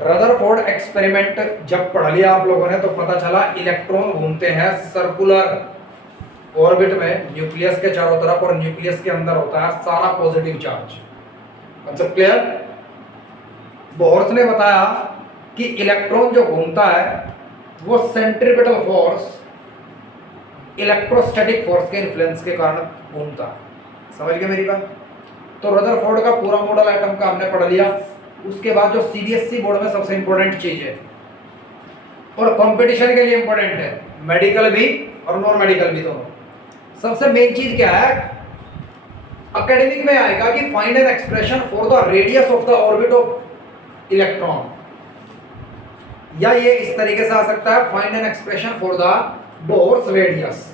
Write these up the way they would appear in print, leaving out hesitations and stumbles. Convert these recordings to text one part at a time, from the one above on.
Rutherford experiment जब पढ़ लिया आप लोगों ने तो पता चला इलेक्ट्रॉन घूमते हैं सर्कुलर ऑर्बिट में न्यूक्लियस के चारों तरफ, और न्यूक्लियस के अंदर होता है सारा positive charge. Concept clear? Bohr's ने बताया कि इलेक्ट्रॉन जो घूमता है वो सेंट्रीपिटल फोर्स इलेक्ट्रोस्टैटिक फोर्स के इन्फ्लुएंस के कारण घूमता है। समझ गए मेरी बात? तो रदरफोर्ड का पूरा मॉडल एटम का हमने पढ़ लिया। उसके बाद जो सीबीएसई बोर्ड में सबसे इंपॉर्टेंट चीज है और कंपटीशन के लिए इंपॉर्टेंट है, मेडिकल भी और नॉन मेडिकल भी दोनों, सबसे मेन चीज क्या है? एकेडमिक में आएगा कि find an expression for the radius of the orbit of electron, या ये इस तरीके से आ सकता है find an expression for the Bohr's radius,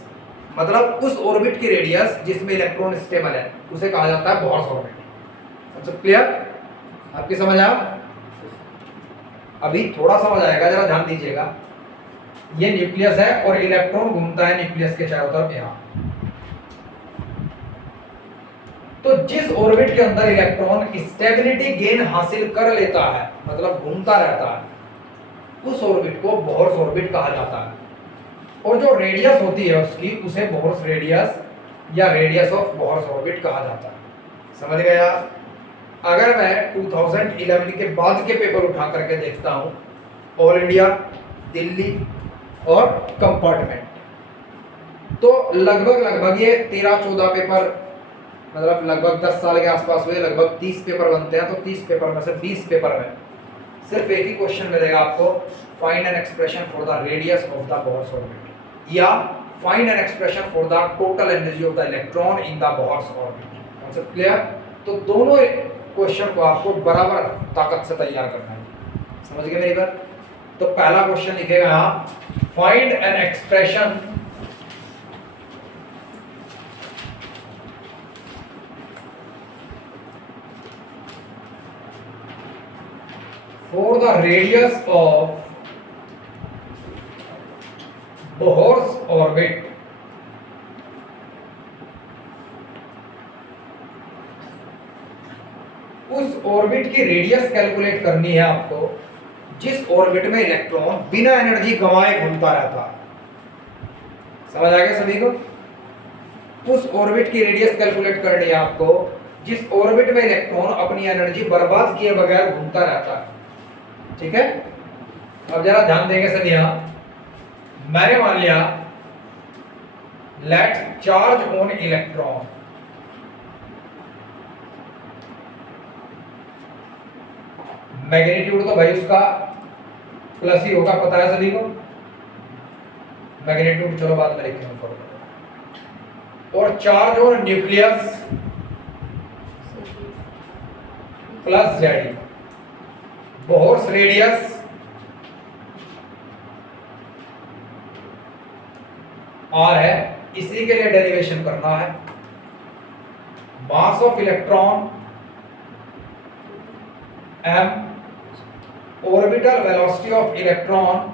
मतलब उस ऑर्बिट की रेडियस जिसमें इलेक्ट्रॉन स्टेबल है उसे कहा जाता है बोर्स ऑर्बिट। सब क्लियर? आपकी समझ आया? अभी थोड़ा समझ आएगा, जरा ध्यान दीजिएगा। ये न्यूक्लियस है और इलेक्ट्रॉन घूमता है न्यूक्लियस के चारों तरफ यहां। तो जिस ऑर्बिट के अंदर इलेक्ट्रॉन स्टेबिलिटी गेन हासिल कर लेता है, मतलब घूमता रहता है, उस ऑर्बिट को बोर्स ऑर्बिट कहा जाता है। और जो रेडियस होती है उसकी, उसे बोर्स रेडियस या रेडियस ऑफ बोर्स ऑर्बिट कहा जाता है। समझ गया? अगर मैं 2011 के बाद के पेपर उठा करके देखता हूं, ऑल इंडिया, दिल्ली और कंपार्टमेंट, तो लगभग ये 13-14 पेपर, मतलब लगभग 10 साल के आसपास हुए, लगभग 30 पेपर बनते हैं। तो 30 पेपर में से 20 पेपर में सिर्फ एक ही क्वेश्चन मिलेगा आपको, find an expression for the radius of the Bohr's orbit, या find an expression for the total energy of the electron in the Bohr's orbit. Concept clear? तो दोनों क्वेश्चन को आपको बराबर ताकत से तैयार करना है। समझ गए मेरी बात? तो पहला क्वेश्चन लिखेगा यहां, find an expression for the radius of Bohr's orbit उस ऑर्बिट की रेडियस कैलकुलेट करनी है आपको जिस ऑर्बिट में इलेक्ट्रॉन बिना एनर्जी गंवाए घूमता रहता है। समझ आ गया सभी को? उस ऑर्बिट की रेडियस कैलकुलेट करनी है आपको जिस ऑर्बिट में इलेक्ट्रॉन अपनी एनर्जी बर्बाद किए बगैर घूमता रहता है। ठीक है? अब जरा ध्यान देंगे सभी। यहां मैंने मान लिया let charge on electron, magnitude तो भाई उसका प्लस ही होगा, पता है सभी को। मैग्नीट्यूड चलो बाद में लिखेंगे फॉर्मूला। और charge on nucleus plus Z, Bohr's radius R है, इसी के लिए डेरिवेशन करना है। Mass of electron m, orbital velocity of electron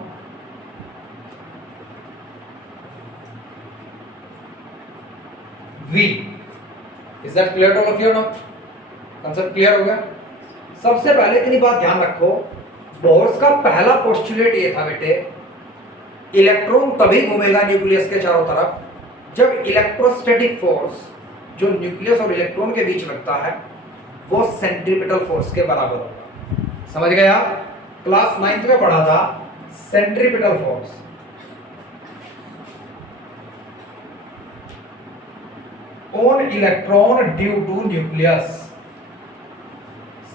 v। Is that clear to all of you? No concept clear हो गया? सबसे पहले इतनी बात ध्यान रखो, बोर्स का पहला पोस्टुलेट ये था बेटे, इलेक्ट्रॉन तभी घूमेगा न्यूक्लियस के चारों तरफ जब इलेक्ट्रोस्टैटिक फोर्स जो न्यूक्लियस और इलेक्ट्रॉन के बीच लगता है वो सेंट्रीपिटल फोर्स के बराबर होगा। समझ गया? क्लास 9th में पढ़ा था centripetal force. On electron due to nucleus,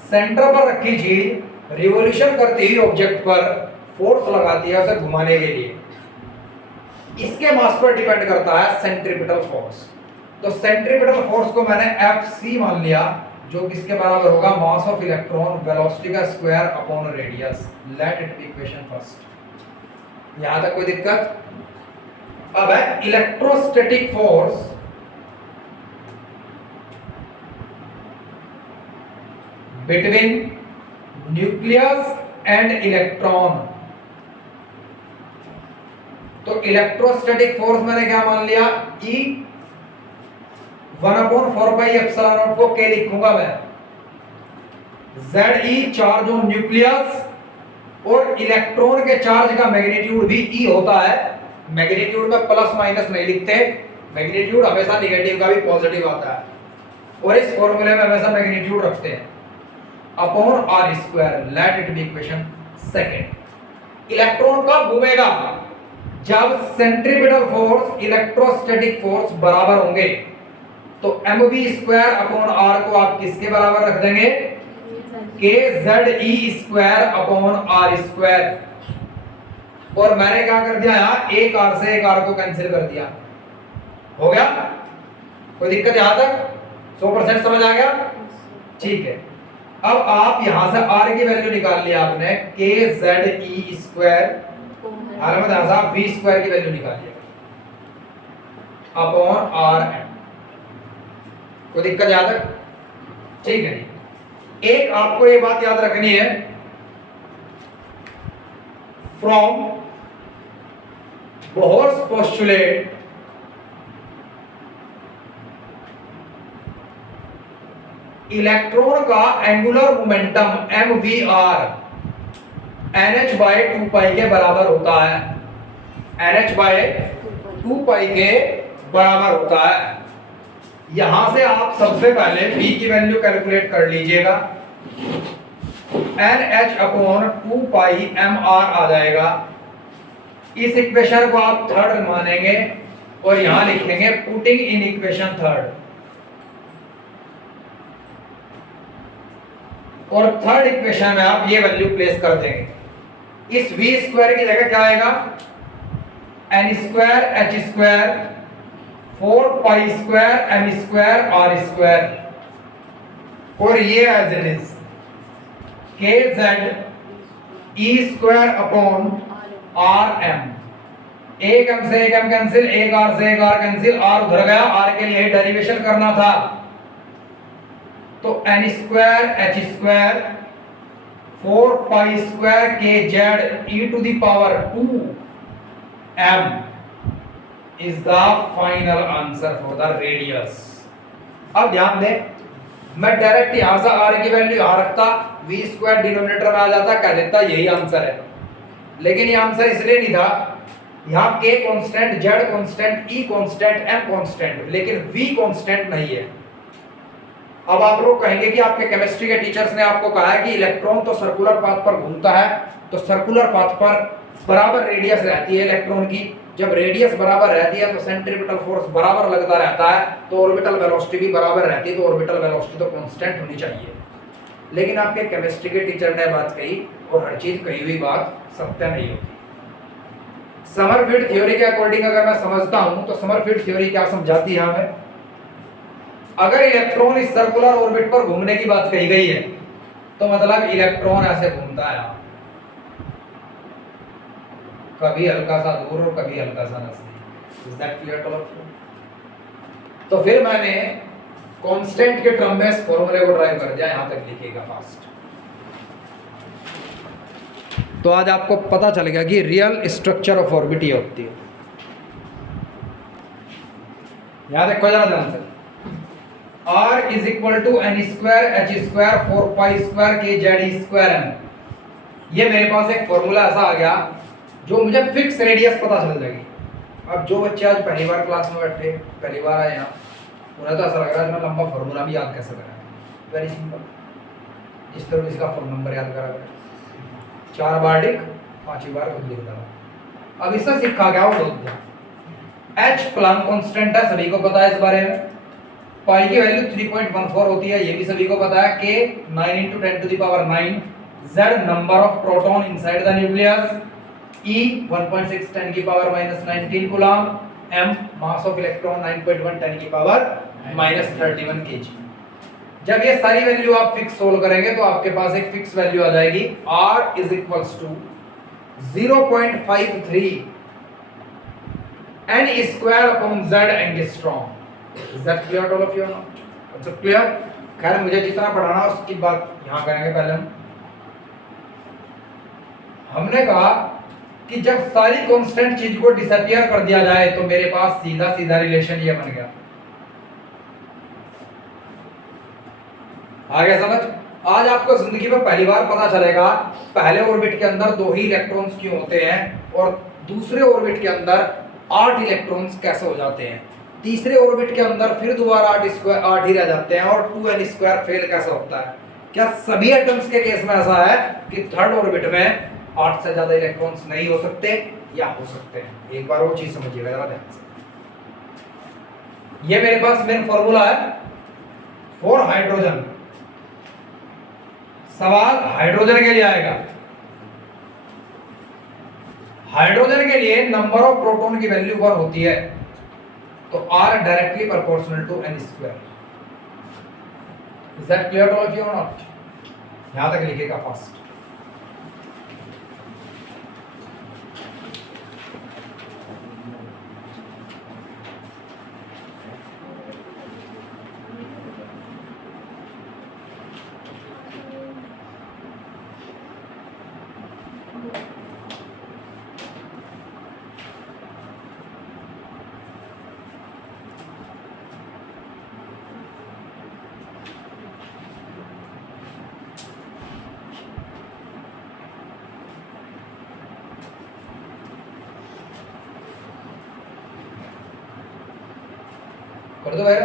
centre पर रखी चीज रिवॉल्यूशन करती हुई ऑब्जेक्ट पर फोर्स लगाती है उसे घुमाने के लिए, इसके मास पर डिपेंड करता है सेंट्रीपिटल फोर्स। तो सेंट्रीपिटल फोर्स को मैंने Fc मान लिया, जो किसके बराबर होगा? मास ऑफ इलेक्ट्रॉन वेलोसिटी का square upon radius. Late it be equation first. यहां तक कोई दिक्कत? अब है electrostatic force between nucleus and electron. तो इलेक्ट्रोस्टैटिक फोर्स मैंने क्या मान लिया? E 1/4πε0 को K लिखूंगा मैं। ZE चार्ज ऑन न्यूक्लियस और इलेक्ट्रॉन के चार्ज का मैग्नीट्यूड भी ई होता है। मैग्नीट्यूड में प्लस माइनस नहीं लिखते, मैग्नीट्यूड हमेशा नेगेटिव का भी पॉजिटिव आता है, और इस फॉर्मूले में हमेशा मैग्नीट्यूड रखते हैं upon R square. Let it be equation second. Electron कब घूमेगा? जब सेंट्रीपिटल फोर्स इलेक्ट्रोस्टैटिक फोर्स बराबर होंगे। तो mv स्क्वायर अपॉन r को आप किसके बराबर रख देंगे? kze square upon r square. और मैंने क्या कर दिया यहाँ, एक r से एक r को कैंसिल कर दिया। हो गया? कोई दिक्कत यहां तक? 100% समझ आ गया? ठीक है। अब आप यहां से r की वैल्यू निकाल लिया आपने, kze स्क्वायर v स्क्वायर की वैल्यू निकाल लिया अपॉन r। कोई दिक्कत यहां तक? ठीक है। एक आपको ये बात याद रखनी है, फ्रॉम बोहर्स पोस्टुलेट इलेक्ट्रॉन का angular momentum mvr nh by 2 pi के बराबर होता है। nh बाय 2 पाई के बराबर होता है। यहां से आप सबसे पहले v की वैल्यू कैलकुलेट कर लीजिएगा। nh अपॉन 2 पाई mr आ जाएगा। इस इक्वेशन को आप थर्ड मानेंगे और यहां लिख लेंगे पुटिंग इन इक्वेशन थर्ड। और थर्ड इक्वेशन में आप ये वैल्यू प्लेस कर देंगे। इस v स्क्वायर की जगह क्या आएगा? n square h square 4 pi square m square r square, और ये as it is kz e square upon rm। एक m से एक m कैंसिल, एक r से एक r कैंसिल, r उधर गया, r के लिए डेरिवेशन करना था। तो n square h square 4 pi square kz e to the power 2 m is the final answer for the radius। अब ध्यान दें, मैं डायरेक्ट यहां से r की वैल्यू यहां रखता, v स्क्वायर डिनोमिनेटर में आ जाता, कह देता यही आंसर है। लेकिन ये आंसर इसलिए नहीं था, यहाँ k constant, z constant, e constant, m constant, लेकिन v कांस्टेंट नहीं है। अब आप लोग कहेंगे कि आपके केमिस्ट्री के टीचर्स ने आपको कहा है कि इलेक्ट्रॉन तो सर्कुलर पाथ पर घूमता है, तो सर्कुलर पाथ पर बराबर रेडियस रहती है इलेक्ट्रॉन की। जब रेडियस बराबर रहती है तो सेंट्रीपिटल फोर्स बराबर लगता रहता है, तो ऑर्बिटल वेलोसिटी भी बराबर रहती है, तो ऑर्बिटल वेलोसिटी तो कांस्टेंट होनी चाहिए। लेकिन आपके केमिस्ट्री के टीचर ने बात कही, और हर चीज कही हुई बात सत्य नहीं होती। समरफील्ड थ्योरी के अकॉर्डिंग अगर मैं समझता हूं तो समरफील्ड थ्योरी क्या समझाती है हमें? अगर इलेक्ट्रॉन इस सर्कुलर ऑर्बिट पर घूमने की बात कही गई है, तो मतलब इलेक्ट्रॉन ऐसे घूमता है, कभी हल्का सा दूर और कभी हल्का सा नजदीक। Is that clear to all of you? तो फिर मैंने कांस्टेंट के टर्म में इस फॉर्मूले को ड्राइव कर दिया, यहां तक लिखिएगा फास्ट। तो आज आपको पता चल गया कि रियल स्ट्रक्चर ऑफ ऑर्बिट ये होती है। याद रखो जरा ध्यान से, r is equal to n square h square 4 pi square k z square m। ये मेरे पास एक फॉर्मूला ऐसा आ गया जो मुझे फिक्स रेडियस पता चल जाएगी। अब जो बच्चे आज पहली बार क्लास में बैठे, पहली बार आए यहाँ, उन्हें तो ऐसा लग रहा है मैं लंबा फॉर्मूला भी याद कैसे करें। वेरी सिंपल, इस तरह इसका फोन नंबर याद करा करें, 4 बार लिख, 5वीं बार खुद लिख डाला। अब इससे सीखा क्या हो दिया। h प्लांक कांस्टेंट है, सभी को पता है इस बारे में। पाई की वैल्यू 3.14 होती है, ये भी सभी को पता है। k 9 × 10 to the power 9, z number of proton inside the nucleus, e 1.6 10 की power -19 coulomb, m mass of electron 9.1 10 की पावर -31 kg। जब ये सारी वैल्यू आप फिक्स सोल्व करेंगे तो आपके पास एक फिक्स वैल्यू आ जाएगी, r is equals to 0.53 n square upon z angstrom. Is that clear to all of you? Concept clear? खैर मुझे जितना पढ़ाना उसकी बात यहां करेंगे। पहले हमने कहा कि जब सारी कांस्टेंट चीज को डिसअपियर कर दिया जाए तो मेरे पास सीधा सीधा रिलेशन ये बन गया। आ गया समझ? आज आपको जिंदगी में पहली बार पता चलेगा पहले ऑर्बिट के अंदर 2 ही इलेक्ट्रॉन्स क्यों होते हैं और दूसरे ऑर्बिट के अंदर 8 इलेक्ट्रॉन्स कैसे हो जाते हैं, तीसरे ऑर्बिट के अंदर फिर दोबारा 8 ही रह जाते हैं और 2n² फेल कैसे होता है। क्या सभी एटम्स के केस में ऐसा है कि थर्ड ऑर्बिट में 8 से ज्यादा इलेक्ट्रॉन्स नहीं हो सकते या हो सकते हैं? एक बार वो चीज समझिएगा जरा ध्यान से। ये मेरे पास मेन फॉर्मूला है फॉर हाइड्रोजन। सवाल हाइड्रोजन के लिए आएगा। हाइड्रोजन के लिए नंबर ऑफ प्रोटॉन की वैल्यू 1 होती है, तो R directly proportional to n²। Is that clear to all of you or not? यहां तक लिखिएगा फास्ट। कर दो भाई।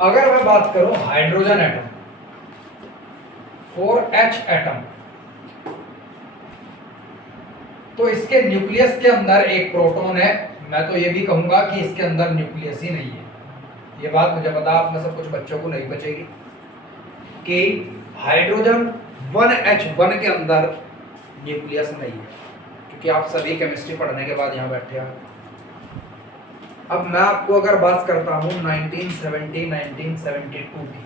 अगर मैं बात करूं हाइड्रोजन एटम, 4H एटम, तो इसके न्यूक्लियस के अंदर एक प्रोटॉन है। मैं तो ये भी कहूंगा कि इसके अंदर न्यूक्लियस ही नहीं है। ये बात मुझे पता आप में से कुछ बच्चों को नहीं बचेगी कि हाइड्रोजन 1H1 के अंदर न्यूक्लियस नहीं है, क्योंकि आप सभी केमिस्ट्री पढ़ने के बाद यहाँ बैठे हैं। अब मैं आपको अगर बात करता हूँ 1972 की,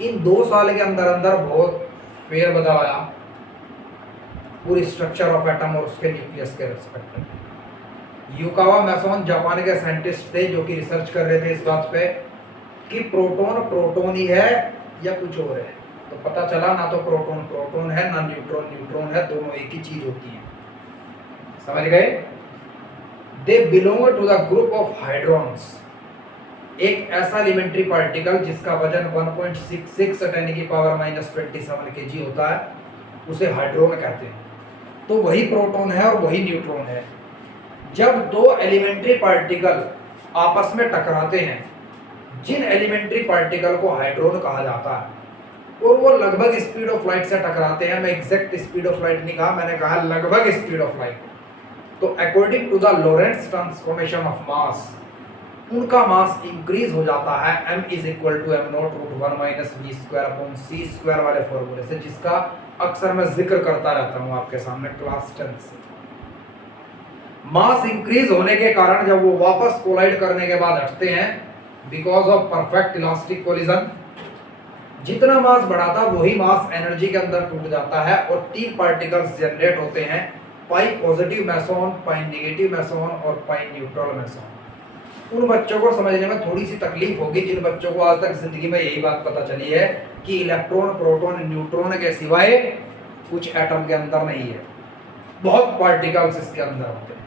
इन 2 साल के अंदर अंदर बहुत फेरबदल आया पूरी स्ट्रक्चर ऑफ एटम और उसके न्यूक्लियस के रिस्पेक्ट में। युकावा मैसोन जापान के साइंटिस्ट थे जो कि रिसर्च कर रहे थे इस बात पे कि प्रोटॉन प्रोटॉन ही है या कुछ और है। तो पता चला ना तो प्रोटॉन प्रोटॉन है ना न्यूट्रॉन न्यूट्रॉन है, दोनों एक ही चीज होती है। समझ गए? They belong to the group of hadrons, एक ऐसा एलिमेंट्री पार्टिकल जिसका वजन 1.66 10⁻⁻27 kg होता है, उसे हाइड्रोन कहते हैं। तो वही प्रोटॉन है और वही न्यूट्रॉन है। जब 2 एलिमेंट्री पार्टिकल आपस में टकराते हैं, जिन एलिमेंट्री पार्टिकल को हाइड्रोन कहा जाता है और वो लगभग स्पीड ऑफ लाइट से टकराते हैं, मैं एग्जैक्ट स्पीड ऑफ लाइट नहीं कहा, मैंने कहा लगभग स्पीड ऑफ लाइट, तो according to the Lorentz transformation of mass उनका मास इंक्रीज हो जाता है m = m0√1 - v²/c² वाले फॉर्मूले से, जिसका अक्सर मैं जिक्र करता रहता हूं आपके सामने क्लास 10 से। मास इंक्रीज होने के कारण जब वो वापस कोलाइड करने के बाद हटते हैं, because of perfect elastic collision, जितना मास बढ़ाता वही मास एनर्जी के अंदर टूट जाता है और 3 पार्टिकल्स जनरेट होते हैं, पाई पॉजिटिव मैसोन, पाई नेगेटिव मैसोन और पाई न्यूट्रल मैसोन। उन बच्चों को समझने में थोड़ी सी तकलीफ होगी जिन बच्चों को आज तक जिंदगी में यही बात पता चली है कि इलेक्ट्रॉन प्रोटॉन न्यूट्रॉन के सिवाय कुछ एटम के अंदर नहीं है, बहुत पार्टिकल्स इसके अंदर होते हैं।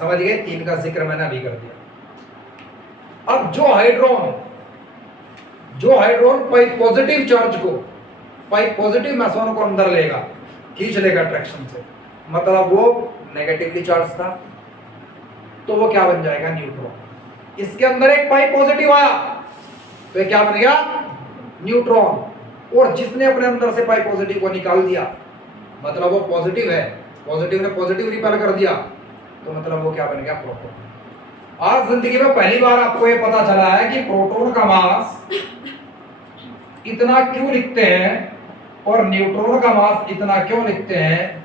समझ गए? 3 का जिक्र मैंने अभी कर दिया। अब जो हाइड्रोन पाई पॉजिटिव चार्ज को, पाई पॉजिटिव मैसोन को अंदर लेगा, खींच लेगा अट्रैक्शन से, मतलब वो नेगेटिवली चार्ज था, तो वो क्या बन जाएगा? न्यूट्रॉन। इसके अंदर एक पाई पॉजिटिव आया तो ये क्या बन गया? न्यूट्रॉन। और जिसने अपने अंदर से पाई पॉजिटिव को निकाल दिया, मतलब वो पॉजिटिव है, पॉजिटिव ने पॉजिटिव रिपेल कर दिया, तो मतलब वो क्या बन गया? प्रोटॉन। आज जिंदगी में पहली बार आपको ये पता चला है कि प्रोटॉन का मास इतना क्यों लिखते हैं और न्यूट्रॉन का मास इतना क्यों लिखते हैं।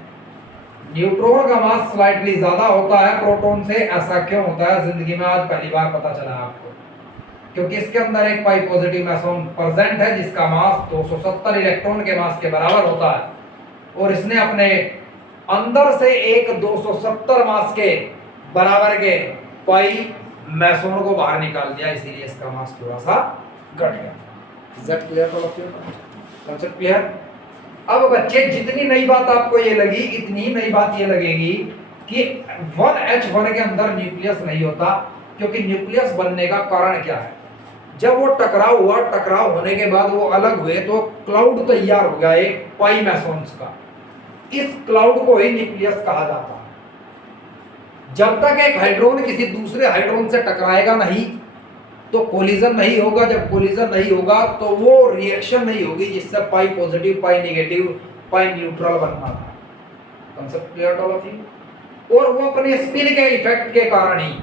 न्यूट्रॉन का मास स्लाइटली ज्यादा होता है प्रोटॉन से, ऐसा क्यों होता है जिंदगी में आज पहली बार पता चला आपको, क्योंकि इसके अंदर एक पाई पॉजिटिव मैसोन प्रेजेंट है जिसका मास 270 इलेक्ट्रॉन के मास के बराबर होता है, और इसने अपने अंदर से एक 270 मास के बराबर के पाई मैसोन को बाहर निकाल दिया, इसीलिए इसका मास थोड़ा सा घट गया। Is that clear for of you? Concept clear? अब बच्चे जितनी नई बात आपको ये लगी, इतनी नई बात ये लगेगी कि 1H1 के अंदर न्यूक्लियस नहीं होता, क्योंकि न्यूक्लियस बनने का कारण क्या है? जब वो टकराव हुआ, टकराव होने के बाद वो अलग हुए तो क्लाउड तैयार हो गया एक पाई मैसोन्स का। इस क्लाउड को ही न्यूक्लियस कहा जाता है। जब तक एक हाइड्रोन किसी दूसरे हाइड्रोन से टकराएगा नहीं तो कोलिजन नहीं होगा। जब कोलिजन नहीं होगा तो वो रिएक्शन नहीं होगी जिससे पाई पॉजिटिव, पाई नेगेटिव, पाई न्यूट्रल बनना था। Concept clear all of you? और वो अपने स्पिन के इफेक्ट के कारण ही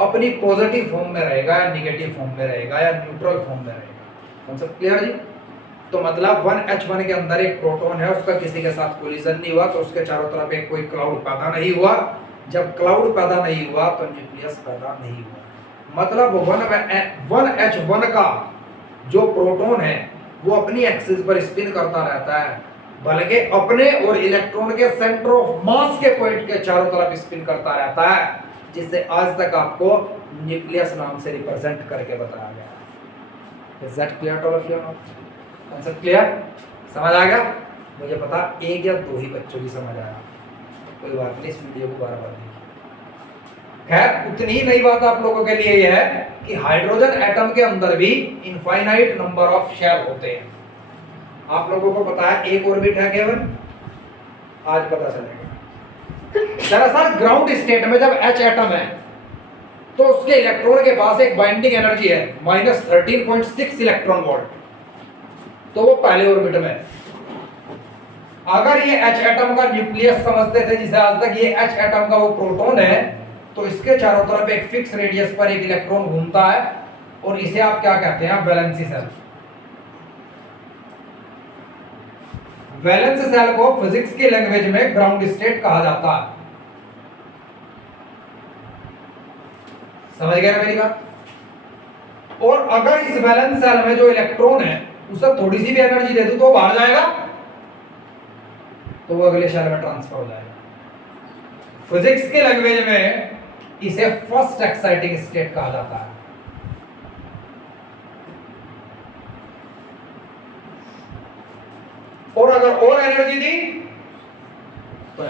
अपनी पॉजिटिव फॉर्म में रहेगा या नेगेटिव फॉर्म में रहेगा या न्यूट्रल फॉर्म में रहेगा। कांसेप्ट क्लियर जी? तो मतलब 1H1 के अंदर एक प्रोटॉन है, उसका किसी के साथ कोलिजन नहीं हुआ तो उसके चारों तरफ एक कोई क्लाउड पैदा नहीं हुआ। जब क्लाउड पैदा नहीं हुआ तो न्यूक्लियस पैदा नहीं हुआ। मतलब 1H1 का जो प्रोटॉन है वो अपनी एक्सिस पर स्पिन करता रहता है, बल्कि अपने और इलेक्ट्रॉन के सेंटर ऑफ मास के पॉइंट के चारों तरफ स्पिन करता रहता है, जिसे आज तक आपको न्यूक्लियस नाम से रिप्रेजेंट करके बताया गया। Is that clear to all of you? Concept clear? समझ आ गया? मुझे पता एक या दो ही बच्चों की समझ आया, कोई बात नहीं, इस वीडियो को बार-बार देखिए। खैर उतनी ही नई बात आप लोगों के लिए यह है कि हाइड्रोजन एटम के अंदर भी इनफाइनाइट नंबर ऑफ शेल होते हैं। आप लोगों को पता है एक ऑर्बिट है केवल, आज पता चलेगा। दरअसल ग्राउंड स्टेट में जब H एटम है तो उसके इलेक्ट्रॉन के पास एक बाइंडिंग एनर्जी है -13.6 इलेक्ट्रॉन वोल्ट, तो वो पहले ऑर्बिट में। अगर ये H एटम का न्यूक्लियस समझते थे जिसे आज तक, ये H एटम का वो प्रोटॉन है, तो इसके चारों तरफ एक फिक्स रेडियस पर एक इलेक्ट्रॉन घूमता है और इसे आप क्या कहते हैं? Valency shell. वैलेंस सेल को फिजिक्स की लैंग्वेज में ग्राउंड स्टेट कहा जाता है। समझ गए मेरी बात? और अगर इस वैलेंस सेल में जो इलेक्ट्रॉन है उसे थोड़ी सी भी एनर्जी दे दूं तो बाहर जाएगा, तो वो अगले सेल में ट्रांसफर हो जाएगा। फिजिक्स की लैंग्वेज में इसे फर्स्ट एक्साइटिंग स्टेट कहा जाता है। और अगर और एनर्जी दी तो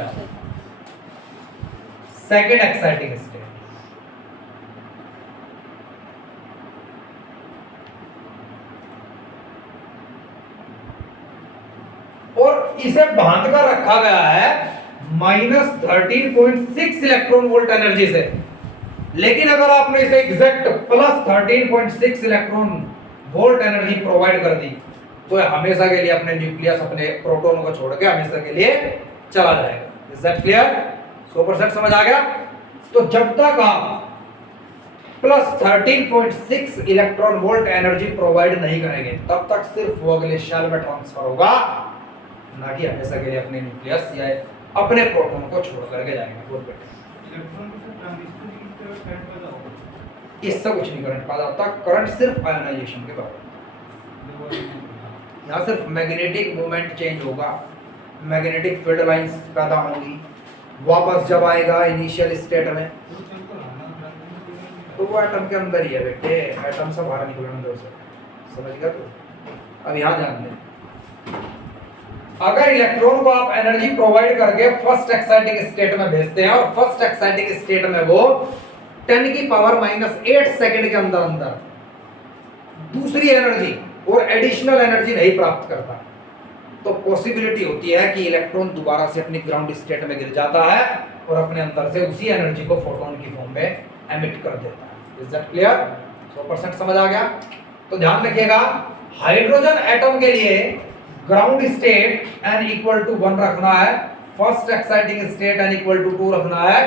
सेकेंड एक्साइटिंग स्टेट। और इसे बांध कर रखा गया है -13.6 इलेक्ट्रॉन वोल्ट एनर्जी से। लेकिन अगर आपने इसे exact +13.6 electron volt energy provide कर दी तो हमेशा के लिए अपने न्यूक्लियस, अपने प्रोटॉन को छोड़ के हमेशा के लिए चला जाएगा। Is that clear? 100% समझ आ गया? तो जब तक आप +13.6 इलेक्ट्रॉन वोल्ट एनर्जी प्रोवाइड नहीं करेंगे तब तक सिर्फ वो अगले शेल में ट्रांसफर होगा, ना कि हमेशा के लिए अपने न्यूक्लियस या अपने प्रोटॉन को छोड़ करके जाएंगे। इससे कुछ नहीं करंट पैदा होता, करंट सिर्फ आयोनाइजेशन के बाद। यहाँ सिर्फ मैग्नेटिक मोमेंट चेंज होगा, मैग्नेटिक फील्ड लाइंस पैदा होंगी, वापस जब आएगा इनिशियल स्टेट में तो वो एटम के अंदर ही है बेटे, एटम से बाहर निकलने दो उसे। समझ गया? तो अब यहाँ ध्यान दें, अगर इलेक्ट्रॉन को आप एनर्जी प्रोवाइड करके फर्स्ट एक्साइटिंग स्टेट में भेजते हैं और फर्स्ट एक्साइटिंग स्टेट में वो 10⁻⁸ सेकंड के अंदर अंदर दूसरी एनर्जी और एडिशनल एनर्जी नहीं प्राप्त करता, तो पॉसिबिलिटी होती है कि इलेक्ट्रॉन दोबारा से अपनी ग्राउंड स्टेट में गिर जाता है और अपने अंदर से उसी एनर्जी को फोटोन की फॉर्म में एमिट कर देता है। Is that clear? 100% समझ आ गया? तो ध्यान रखिएगा, हाइड्रोजन एटम के लिए ग्राउंड स्टेट n=1 रखना है, फर्स्ट एक्साइटिंग स्टेट n=2 रखना है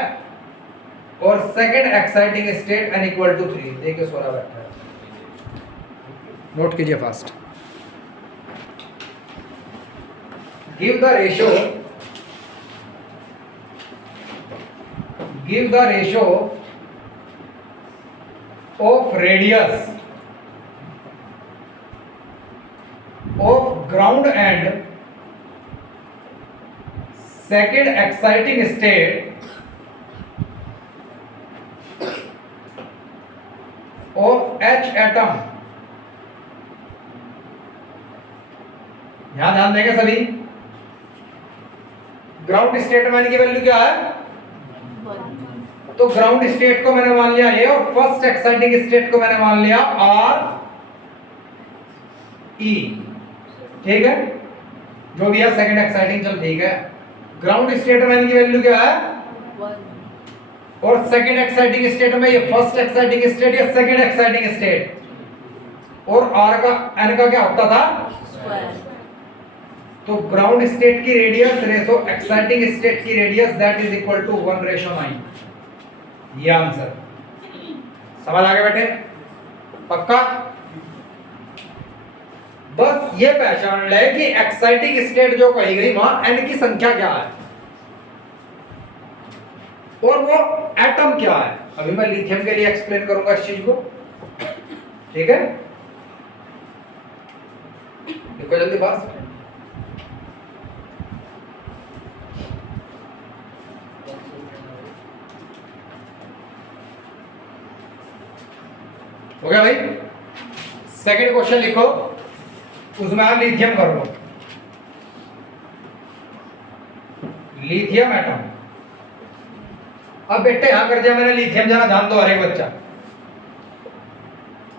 और सेकंड एक्साइटिंग स्टेट n=3। देखिए सोरा बैठा है, नोट कीजिए fast. Give the ratio of radius of ground and second exciting state of H atom। यहां ध्यान देंगे सभी। ग्राउंड स्टेट में की वैल्यू क्या है? तो ग्राउंड स्टेट को मैंने मान लिया ए और फर्स्ट एक्साइटिंग स्टेट को मैंने मान लिया आर ई। ठीक है, जो भी है सेकंड एक्साइटिंग, चल ठीक है। ग्राउंड स्टेट में की वैल्यू क्या है? 1 और सेकंड एक्साइटिंग स्टेट में ये फर्स्ट एक्साइटिंग स्टेट या सेकंड एक्साइटिंग स्टेट, और आर का एन का क्या होता था? स्क्वायर। तो ग्राउंड स्टेट की रेडियस रेशो एक्साइटिंग स्टेट की radius that is equal to 1:9। ये आंसर समझ आ गया बेटे? पक्का? बस ये पहचान ले कि एक्साइटिंग स्टेट जो कही गई वहां एन की संख्या क्या है और वो एटम क्या है। अभी मैं लिथियम के लिए एक्सप्लेन करूंगा इस चीज को। ठीक है, देखो जल्दी बात। हो गया भाई? सेकंड क्वेश्चन लिखो, उसमें आप लिथियम कर लो। Lithium atom. अब बेटे यहां कर दिया मैंने लिथियम, जरा ध्यान दो हर एक बच्चा।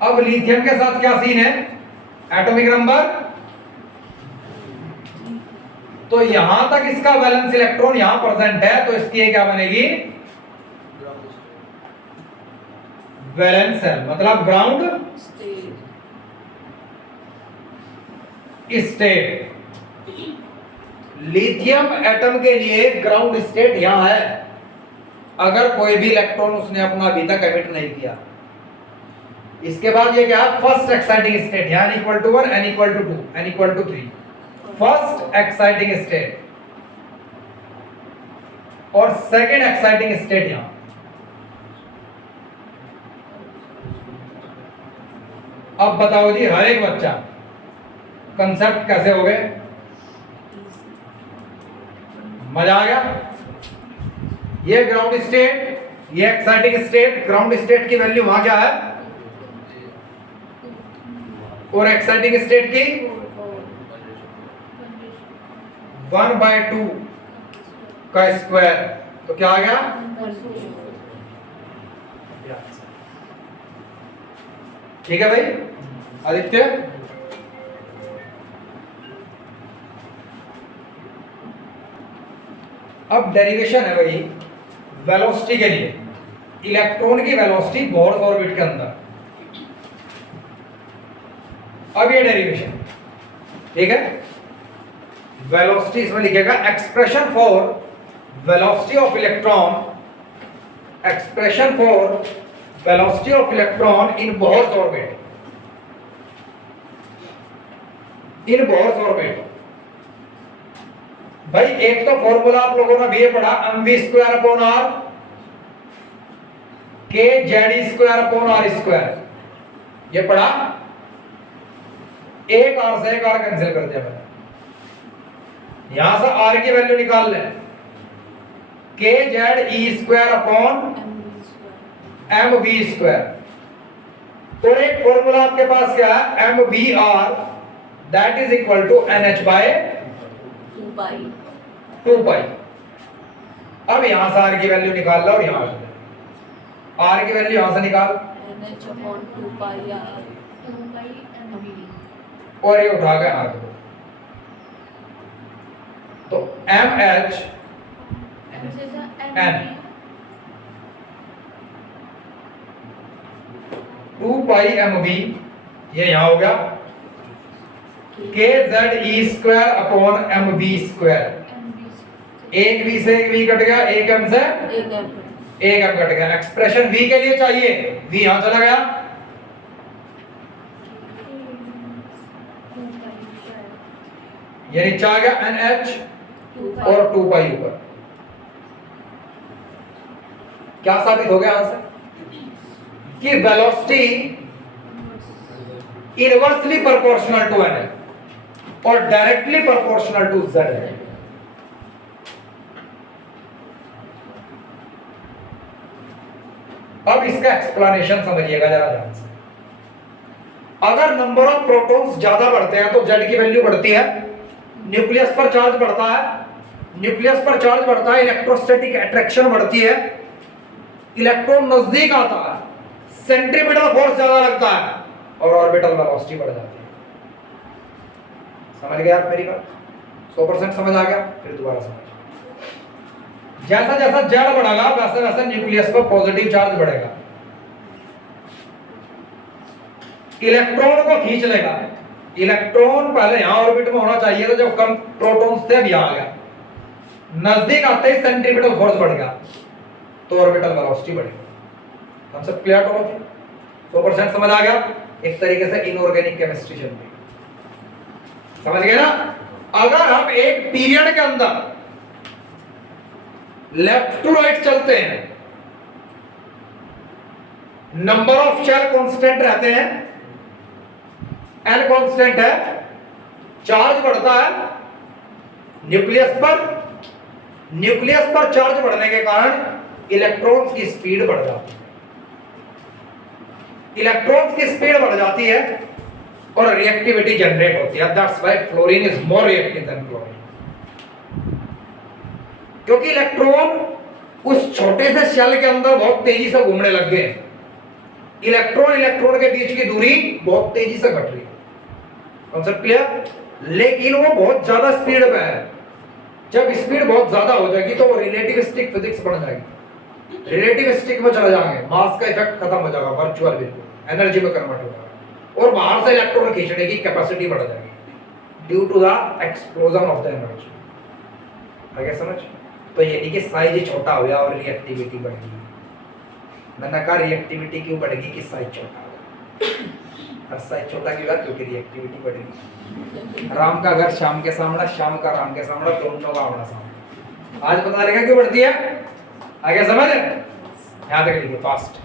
अब लिथियम के साथ क्या सीन है? Atomic number. तो यहां तक इसका वैलेंस इलेक्ट्रॉन यहां प्रेजेंट है, तो इसकी क्या बनेगी? वैलेंस शेल, मतलब ग्राउंड स्टेट। लिथियम एटम के लिए ग्राउंड स्टेट यहां है, अगर कोई भी इलेक्ट्रॉन उसने अपना अभी तक एमिट नहीं किया। इसके बाद ये क्या? First exciting state, n equal to 1, n equal to 2, n equal to 3। First exciting state और सेकंड एक्साइटिंग स्टेट यहां। अब बताओ जी हर एक बच्चा कंसेप्ट कैसे हो गए? मजा आ गया? ये ग्राउंड स्टेट, ये एक्साइटिंग स्टेट। ग्राउंड स्टेट की वैल्यू वहां क्या है और एक्साइटिंग स्टेट की 1/2 का स्क्वायर, तो क्या आ गया? ठीक है भाई आदित्य? अब डेरिवेशन है भाई वेलोसिटी के लिए। इलेक्ट्रॉन की वेलोसिटी बोर्स ऑर्बिट के अंदर। अब ये डेरिवेशन, ठीक है। वेलोसिटी इसमें लिखेगा expression for velocity of electron, expression for velocity of electron in Bohr's orbit, in Bohr's orbit. भाई एक तो फॉर्मूला आप लोगों ने भी ये पढ़ा, mv²/r k z²/r², ये पढ़ा। एक r से एक r कैंसिल कर दिया मैंने, यहां से r की वैल्यू निकाल लें, kze²/mv²। तो एक फॉर्मूला आपके पास क्या है, mvr that is equal to nh/2π। अब यहां से r की वैल्यू निकाल लो और यहां से r की वैल्यू यहां से निकाल और ये उठा के r को, तो mh n 2πmv, ये यहां हो गया kze²/mv²। एक v से एक v कट गया, एक m से एक m कट गया। एक्सप्रेशन v के लिए चाहिए, v यहां चला गया, ये नीचे आ गया nh और 2π ऊपर। क्या साबित हो गया यहां से कि velocity inversely proportional to n और डायरेक्टली प्रोपोर्शनल टू z है। अब इसका एक्सप्लेनेशन समझिएगा जरा ध्यान से। अगर नंबर ऑफ प्रोटॉन्स ज्यादा बढ़ते हैं तो z की वैल्यू बढ़ती है, न्यूक्लियस पर चार्ज बढ़ता है, न्यूक्लियस पर चार्ज बढ़ता है, इलेक्ट्रोस्टैटिक अट्रैक्शन बढ़ती है, इलेक्ट्रॉन नजदीक आता है, सेंट्रीपिटल फोर्स ज्यादा लगता है और ऑर्बिटल वेलोसिटी बढ़ जाती है। समझ गए आप मेरी बात? 100% समझ आ गया? फिर दोबारा समझ। जैसा जैसा जेड बढ़ेगा वैसा वैसा न्यूक्लियस पर पॉजिटिव चार्ज बढ़ेगा, इलेक्ट्रॉन को खींच लेगा। इलेक्ट्रॉन पहले यहां ऑर्बिट में होना चाहिए था, जब कम प्रोटॉन्स थे अभी आ गया, नजदीक आते ही सेंट्रीपिटल फोर्स बढ़ गया तो ऑर्बिटल वेलोसिटी बढ़ेगी। कांसेप्ट क्लियर हो? 100% समझ आ गया? एक तरीके से इनऑर्गेनिक केमिस्ट्री चल रही है, समझ गए ना? अगर हम एक पीरियड के अंदर लेफ्ट टू राइट चलते हैं, नंबर ऑफ शेल कांस्टेंट रहते हैं, एन कांस्टेंट है, चार्ज बढ़ता है न्यूक्लियस पर चार्ज बढ़ने के कारण इलेक्ट्रॉन्स की स्पीड बढ़ जाती है, इलेक्ट्रॉन्स की स्पीड बढ़ जाती है और रिएक्टिविटी जनरेट होती है। That's why fluorine is more reactive than chlorine, क्योंकि इलेक्ट्रॉन उस छोटे से शेल के अंदर बहुत तेजी से घूमने लग गए, इलेक्ट्रॉन के बीच की दूरी बहुत तेजी से घट रही है। Concept clear? लेकिन वो बहुत ज्यादा स्पीड पे है, जब स्पीड बहुत ज्यादा हो जाएगी तो वो रिलेटिविस्टिक फिजिक्स बन जाएगी, रिलेटिविस्टिक में चला जाएंगे, मास का इफेक्ट खत्म हो जाएगा, वर्चुअल बिल्कुल एनर्जी में कन्वर्ट हो जाएगा और बाहर से इलेक्ट्रॉन खींचने की कैपेसिटी बढ़ जाएगी due to the explosion of the energy. आगे समझ? तो ये नहीं कि साइज छोटा हो गया और रिएक्टिविटी बढ़ गई। मैंने कहा रिएक्टिविटी क्यों बढ़ेगी कि साइज छोटा होगा, और साइज छोटा क्यों होगा? क्योंकि रिएक्टिविटी बढ़ेगी। राम का घर शाम के सामने, शाम का राम के सामने, दोनों का आमना सामना। आज पता लगेगा क्यों बढ़ती है। आगे समझ? याद रखिए फास्ट।